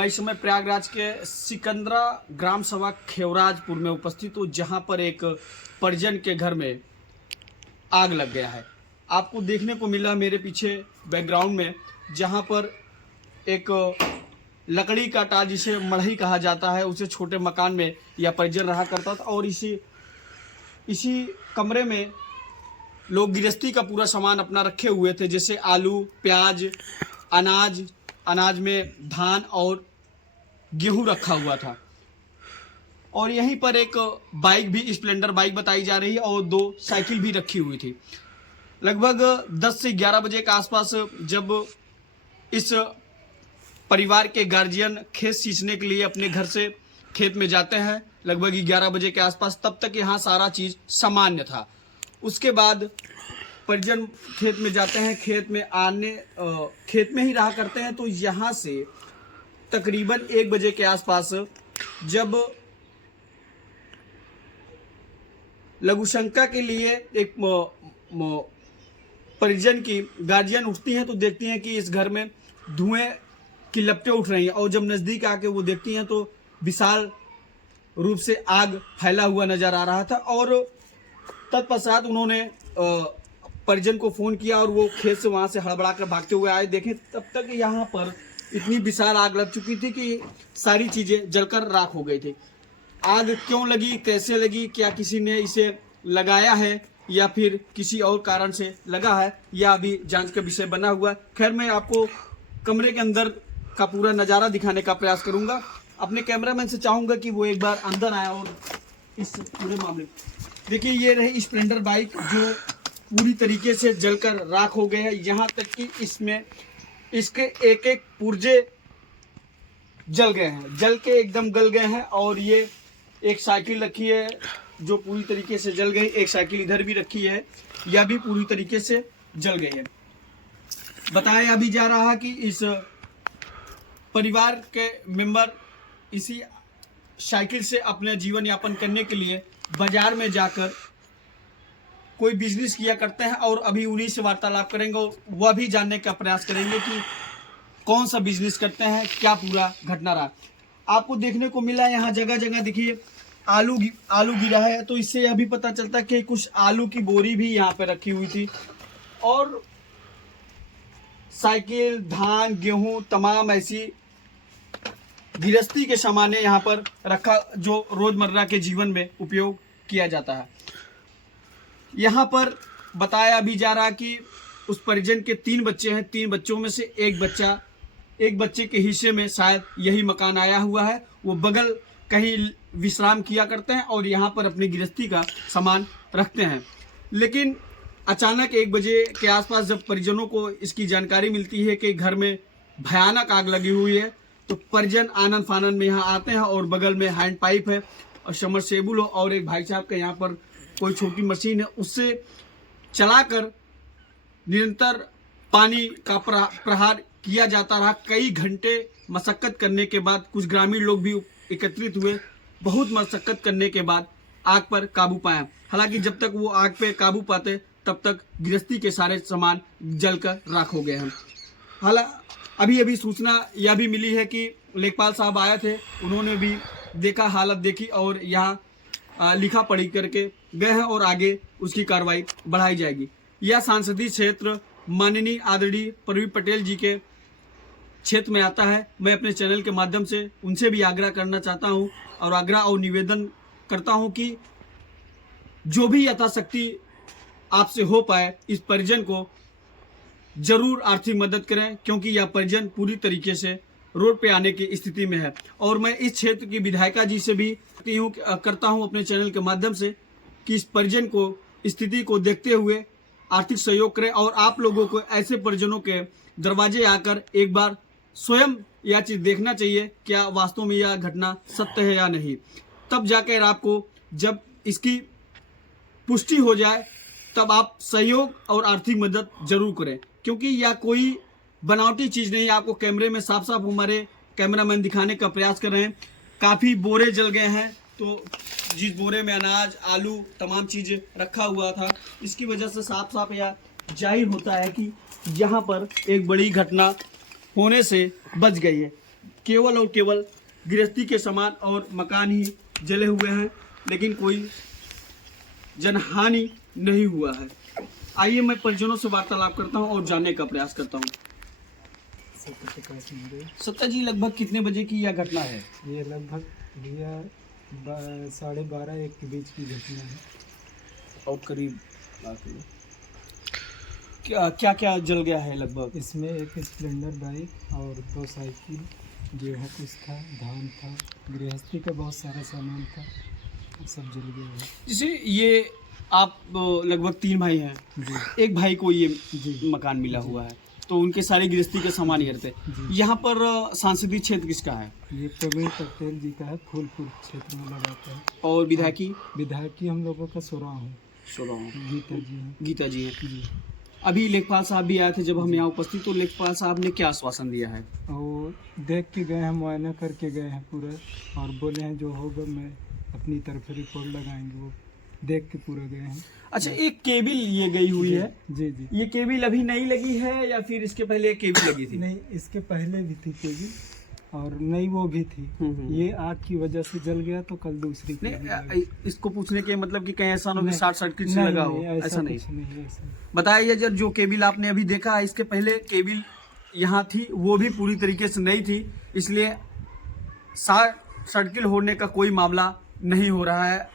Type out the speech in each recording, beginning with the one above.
मैं इस समय प्रयागराज के सिकंदरा ग्राम सभा खेवराजपुर में उपस्थित हूँ, जहाँ पर एक परिजन के घर में आग लग गया है। आपको देखने को मिला मेरे पीछे बैकग्राउंड में, जहाँ पर एक लकड़ी का टाल जिसे मढ़ई कहा जाता है, उसे छोटे मकान में यह परिजन रहा करता था। और इसी कमरे में लोग गृहस्थी का पूरा सामान अपना रखे हुए थे, जैसे आलू, प्याज, अनाज में धान और गेहूं रखा हुआ था। और यहीं पर एक बाइक भी, स्प्लेंडर बाइक बताई जा रही है, और 2 साइकिल भी रखी हुई थी। लगभग 10 से 11 बजे के आसपास जब इस परिवार के गार्जियन खेत सींचने के लिए अपने घर से खेत में जाते हैं, लगभग 11 बजे के आसपास, तब तक यहाँ सारा चीज़ सामान्य था। उसके बाद परिजन खेत में जाते हैं, खेत में ही रहा करते हैं। तो यहाँ से तकरीबन 1 बजे के आसपास जब लघुशंका के लिए एक परिजन की गार्जियन उठती हैं, तो देखती हैं कि इस घर में धुएं की लपटें उठ रही हैं। और जब नज़दीक आके वो देखती हैं तो विशाल रूप से आग फैला हुआ नजर आ रहा था। और तत्पश्चात उन्होंने परिजन को फ़ोन किया और वो खेत से वहाँ से हड़बड़ा कर भागते हुए आए। देखें तब तक यहाँ पर इतनी विशाल आग लग चुकी थी कि सारी चीज़ें जलकर राख हो गई थी। आग क्यों लगी, कैसे लगी, क्या किसी ने इसे लगाया है या फिर किसी और कारण से लगा है, यह अभी जांच का विषय बना हुआ है। खैर, मैं आपको कमरे के अंदर का पूरा नज़ारा दिखाने का प्रयास करूँगा। अपने कैमरामैन से चाहूँगा कि वो एक बार अंदर आए और इस पूरे मामले, देखिए ये रही स्प्लेंडर बाइक जो पूरी तरीके से जलकर राख हो गए हैं। यहाँ तक कि इसमें इसके एक पुर्जे जल गए हैं, जल के एकदम गल गए हैं। और ये एक साइकिल रखी है जो पूरी तरीके से जल गई, एक साइकिल इधर भी रखी है, यह भी पूरी तरीके से जल गई है। बताया भी जा रहा कि इस परिवार के मेंबर इसी साइकिल से अपने जीवन यापन करने के लिए बाजार में जाकर कोई बिजनेस किया करते हैं। और अभी उन्हीं से वार्तालाप करेंगे और वह भी जानने का प्रयास करेंगे कि कौन सा बिजनेस करते हैं, क्या पूरा घटना रहा। आपको देखने को मिला यहाँ जगह जगह देखिए आलू गिरा है, तो इससे यह भी पता चलता है कि कुछ आलू की बोरी भी यहाँ पे रखी हुई थी। और साइकिल, धान, गेहूं, तमाम ऐसी गृहस्थी के सामान यहाँ पर रखा जो रोजमर्रा के जीवन में उपयोग किया जाता है। यहाँ पर बताया भी जा रहा कि उस परिजन के 3 बच्चे हैं, 3 बच्चों में से एक बच्चे के हिस्से में शायद यही मकान आया हुआ है। वो बगल कहीं विश्राम किया करते हैं और यहाँ पर अपनी गृहस्थी का सामान रखते हैं। लेकिन अचानक 1 बजे के आसपास जब परिजनों को इसकी जानकारी मिलती है कि घर में भयानक आग लगी हुई है, तो परिजन आनन फानन में यहाँ आते हैं। और बगल में हैंड पाइप है और समरसेबुल हो, और एक भाई साहब के यहाँ पर कोई छोटी मशीन है, उससे चलाकर निरंतर पानी का प्रहार किया जाता रहा। कई घंटे मशक्कत करने के बाद कुछ ग्रामीण लोग भी एकत्रित हुए, बहुत मशक्कत करने के बाद आग पर काबू पाया। हालांकि जब तक वो आग पे काबू पाते तब तक गृहस्थी के सारे सामान जलकर राख हो गए हैं। अभी सूचना यह भी मिली है कि लेखपाल साहब आए थे, उन्होंने भी देखा, हालत देखी और यहाँ लिखा पढ़ी करके गए हैं और आगे उसकी कार्रवाई बढ़ाई जाएगी। यह सांसदीय क्षेत्र माननीय आदरणीय प्रवीण पटेल जी के क्षेत्र में आता है। मैं अपने चैनल के माध्यम से उनसे भी आग्रह करना चाहता हूं और आग्रह और निवेदन करता हूं कि जो भी यथाशक्ति आपसे हो पाए इस परिजन को जरूर आर्थिक मदद करें, क्योंकि यह परिजन पूरी तरीके से रोड पे आने की स्थिति में है। और मैं इस क्षेत्र की विधायिका जी से भी करता हूं अपने चैनल के माध्यम से कि इस परिजन को स्थिति को देखते हुए आर्थिक सहयोग करें। और आप लोगों को ऐसे परिजनों के दरवाजे आकर एक बार स्वयं यह चीज़ देखना चाहिए क्या वास्तव में यह घटना सत्य है या नहीं। तब जाकर आपको, जब इसकी पुष्टि हो जाए, तब आप सहयोग और आर्थिक मदद जरूर करें, क्योंकि यह कोई बनावटी चीज़ नहीं है। आपको कैमरे में साफ साफ हमारे कैमरामैन दिखाने का प्रयास कर रहे हैं। काफ़ी बोरे जल गए हैं, तो जिस बोरे में अनाज, आलू, तमाम चीज़ें रखा हुआ था, इसकी वजह से साफ साफ यह जाहिर होता है कि यहाँ पर एक बड़ी घटना होने से बच गई है। केवल और केवल गृहस्थी के सामान और मकान ही जले हुए हैं, लेकिन कोई जनहानि नहीं हुआ है। आइए मैं परिजनों से वार्तालाप करता हूं और जानने का प्रयास करता हूं। सत्ता जी, लगभग कितने बजे की यह घटना है? ये लगभग भैया 12:30-1 के बीच की घटना है। और करीब क्या क्या जल गया है लगभग? इसमें एक स्प्लेंडर बाइक और 2 साइकिल, गेहूँ कुछ था, धान था, गृहस्थी का बहुत सारा सामान था, सब जल गया है। जैसे ये आप लगभग 3 भाई हैं जी। एक भाई को ये जी। मकान मिला हुआ है, तो उनके सारे गृहस्थी के सामान ये रहते। यहाँ पर सांसदीय क्षेत्र किसका है? ये प्रवीण पटेल जी का है, फूलपुर क्षेत्र में लगाता है। और विधायकी? विधायकी हम लोगों का सोरा हूँ, गीता जी हैं। गीता जी हैं जी। अभी लेखपाल साहब भी आए थे जब हम यहाँ उपस्थित, तो लेखपाल साहब ने क्या आश्वासन दिया है? और देख के गए हैं, मुआयना करके गए हैं पूरा, और बोले हैं जो होगा मैं अपनी तरफ रिपोर्ट लगाएंगे, वो देख के पूरा गए हैं। अच्छा, एक केबिल ये गई हुई है? जी जी। ये केबिल अभी नई लगी है या फिर इसके पहले एक केबिल लगी थी? नहीं, इसके पहले भी थी केबिल और नई वो भी थी। ये आग की वजह से जल गया तो कल दूसरी नहीं, इसको पूछने के मतलब कि कहीं ऐसा ना हो शॉर्ट सर्किट से लगा हो, ऐसा नहीं। बताइए जब जो केबिल आपने अभी देखा है, इसके पहले केबिल यहाँ थी, वो भी पूरी तरीके से नई थी, इसलिए शॉर्ट सर्किट होने का कोई मामला नहीं हो रहा है।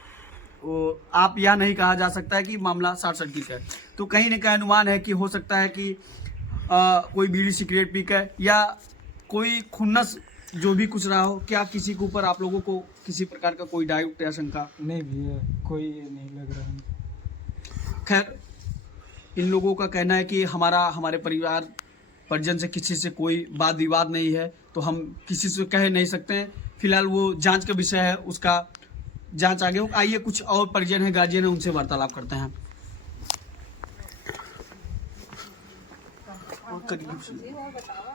आप यह नहीं कहा जा सकता है कि मामला शॉर्ट सर्किट है। तो कहीं न कहीं अनुमान है कि हो सकता है कि कोई बीड़ी सिगरेट पीकर या कोई खुन्नस जो भी कुछ रहा हो। क्या किसी के ऊपर आप लोगों को किसी प्रकार का कोई डाउट या शंका? नहीं भैया, कोई ये नहीं लग रहा है। खैर, इन लोगों का कहना है कि हमारे परिवार परिजन से किसी से कोई वाद विवाद नहीं है, तो हम किसी से कह नहीं सकते हैं। फिलहाल वो जांच का विषय है, उसका जांच आगे हो। आइए कुछ और परिजन है, गार्जियन है, उनसे वार्तालाप करते हैं।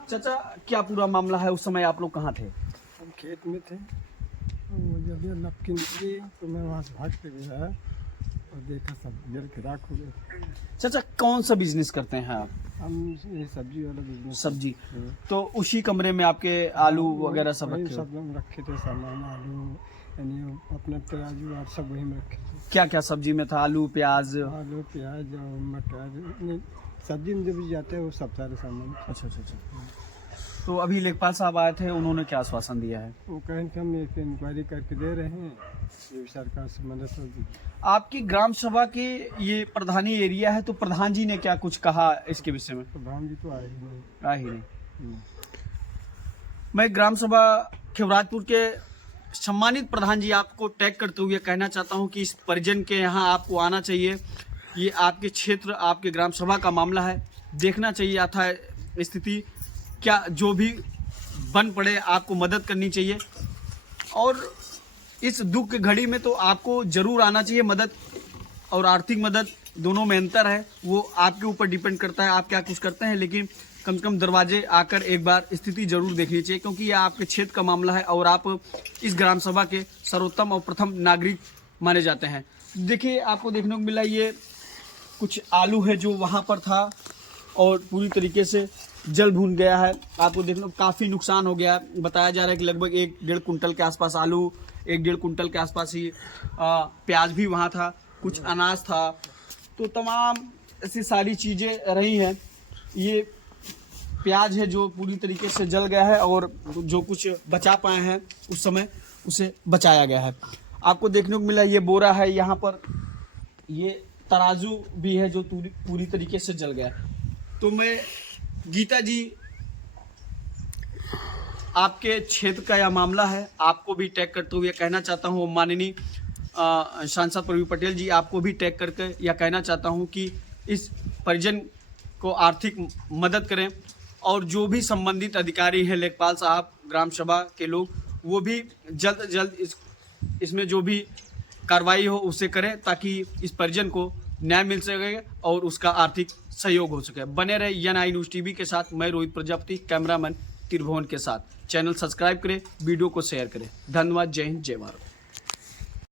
चाचा, क्या पूरा मामला है? उस समय आप लोग कहाँ थे? हम खेत में थे, वो जब ये लपकी निकली तो मैं वहाँ से भाग के गया और देखा सब जल के राख हो गए। चाचा, कौन सा बिजनेस करते हैं आप? हम ये सब्जी वाला बिजनेस। सब्जी? तो उसी कमरे में आपके आलू वगैरह सब रखे? सब लोग रखे थे सामान, आलू यानी अपना प्याज और सब वही में रखे थे। क्या क्या सब्जी में था? आलू प्याज और मटर, सब्जी में जो भी जाते हैं वो सब सारे सामान। अच्छा। तो अभी लेखपाल साहब आए थे, उन्होंने क्या आश्वासन दिया है? वो कहें कि हम एक इंक्वायरी करके दे रहे हैं, ये सरकार से मदद होगी। आपकी ग्राम सभा के ये प्रधानी एरिया है, तो प्रधान जी ने क्या कुछ कहा इसके विषय में? प्रधान जी तो आए ही नहीं। मैं ग्राम सभा खिवराजपुर के सम्मानित प्रधान जी आपको टैग करते हुए कहना चाहता हूं कि इस परिजन के यहाँ आपको आना चाहिए। ये आपके क्षेत्र, आपके ग्राम सभा का मामला है, देखना चाहिए आता स्थिति क्या जो भी बन पड़े, आपको मदद करनी चाहिए। और इस दुख की घड़ी में तो आपको जरूर आना चाहिए। मदद और आर्थिक मदद दोनों में अंतर है, वो आपके ऊपर डिपेंड करता है आप क्या कुछ करते हैं, लेकिन कम से कम दरवाजे आकर एक बार स्थिति जरूर देखनी चाहिए, क्योंकि यह आपके क्षेत्र का मामला है और आप इस ग्राम सभा के सर्वोत्तम और प्रथम नागरिक माने जाते हैं। देखिए, आपको देखने को मिला ये कुछ आलू है जो वहाँ पर था और पूरी तरीके से जल भून गया है। आपको देखने को काफ़ी नुकसान हो गया है। बताया जा रहा है कि लगभग 1-1.5 कुंटल के आसपास आलू, 1-1.5 कुंटल के आसपास ही प्याज भी वहाँ था, कुछ अनाज था, तो तमाम ऐसी सारी चीज़ें रही हैं। ये प्याज है जो पूरी तरीके से जल गया है और जो कुछ बचा पाए हैं उस समय उसे बचाया गया है। आपको देखने को मिला ये बोरा है, यहाँ पर ये तराजू भी है जो पूरी तरीके से जल गया। तो मैं गीता जी, आपके क्षेत्र का यह मामला है, आपको भी टैग करते हुए कहना चाहता हूँ, माननीय सांसद प्रवीण पटेल जी, आपको भी टैग करके यह कहना चाहता हूँ कि इस परिजन को आर्थिक मदद करें और जो भी संबंधित अधिकारी हैं, लेखपाल साहब, ग्राम सभा के लोग, वो भी जल्द से जल्द इसमें जो भी कार्रवाई हो उसे करें, ताकि इस परिजन को न्याय मिल सके और उसका आर्थिक सहयोग हो सके। बने रहे NI न्यूज़ TV के साथ। मैं रोहित प्रजापति, कैमरामैन त्रिभुवन के साथ। चैनल सब्सक्राइब करें, वीडियो को शेयर करें। धन्यवाद। जय हिंद, जय भारत।